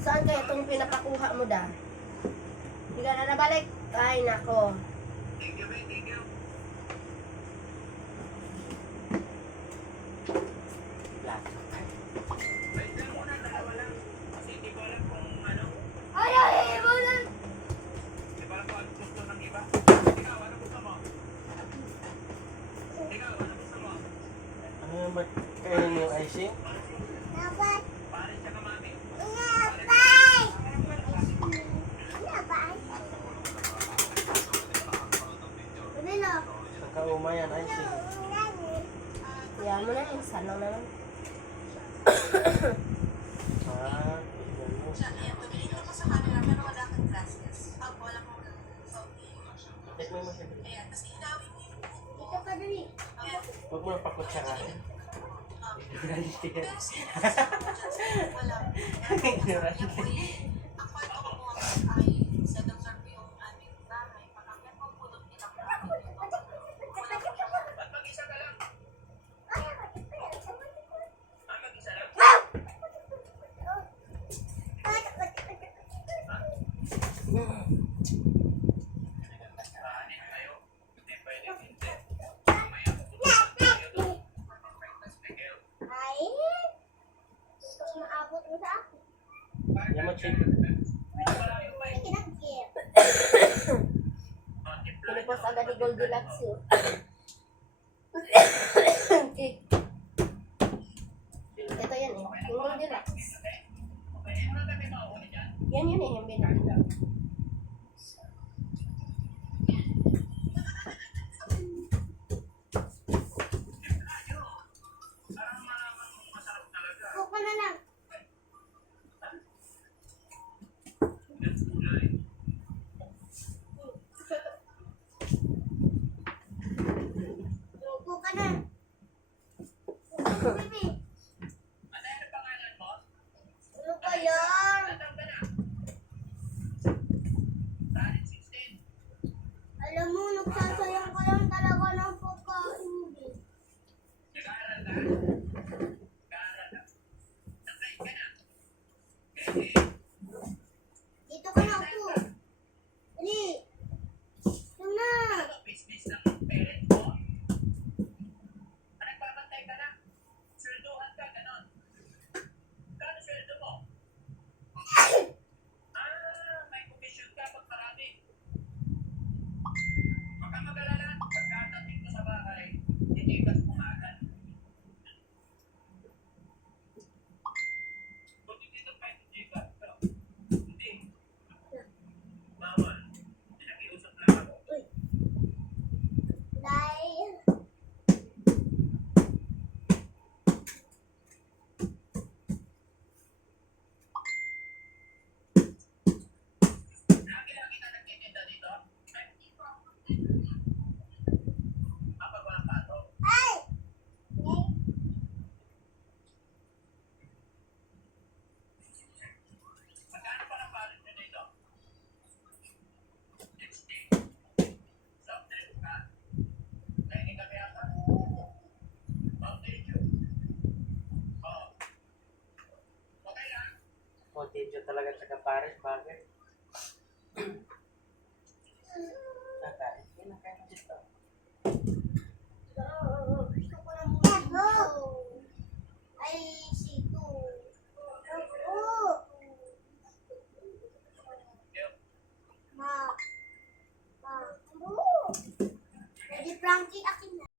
Saan kaya itong pinapakuha mo da? Hindi ka na nabalik? Ay, nako. Thank you, man. Thank you. Wait lang muna, dalawa lang. Kasi hindi ko alam kung ano. Ay, mo lang. Hindi ko alam kung ano gusto ng iba. Ikaw, ano gusto mo? Ikaw, ano gusto mo? Ano yung ba't kainin yung icing? Dapat. Pares siya ka, mami. Dapat. Pwede na. Ang kauma yan, icing. Yan mo na yung sanong naman. Ah, tignan mo. Tikman mo siya. Dito ka dali. Huwag mo na pakutsarahin. Ignorante yan. Ignorante. Ba't mag-isa ka lang? Mag-isa lang? Kanin kayo. Hindi pwede hindi. Mamaya pupunta kayo doon. Breakfast bigel. Ay. Gusto mo maabot mo sa akin. Yan mo, Chick. Malayo pa eh. Kinagkip. Multiply. Pinipos agad ni Goldilocks yun. Okay. Ito yan eh. Yung Goldilocks. Okay, ano na kami mauuli dyan? Yan yun eh. Yung binili. Parang malaman mong masarap talaga. Kuka na lang. Yung kulay. Kuka na. Kuka na, baby. Ano yung pangalan mo? Ano ka yan? Tatang ka na. Tarin 16. Alam mo, nagsasayang ka lang talaga ng pagkain. Nag-aaral ka? Nag-aaral ka. Nag-grade ka na. Dito ka na upo. Dali. Ito na. Ano ba business ng parents mo? Nagbabantay ka na? Sweldohan ka, ganon. Kano sweldo mo? May commission ka pag marami. Baka mag-alala, pagkatating mo sa bahay, titigas mo agad. Kung dito pa yung titigas, pero hindi. Bawal. Pinakiusap lang ako. Dahil. Lagi-lagi na nagtitinda dito? Kapag walang pasok? Ay! Magkano pa ng palit nyo dito? 60. Soft drink ka? Kainin kami ata? Mountain Dew? Oo. Okay lang? Mountain talaga sa Paris, bagay. Nakain. Kinakain mo dito. Gusto ko ng munggo. Ay, sito. Oo. Ma. Ma. Oo. Daddy Frankie, akin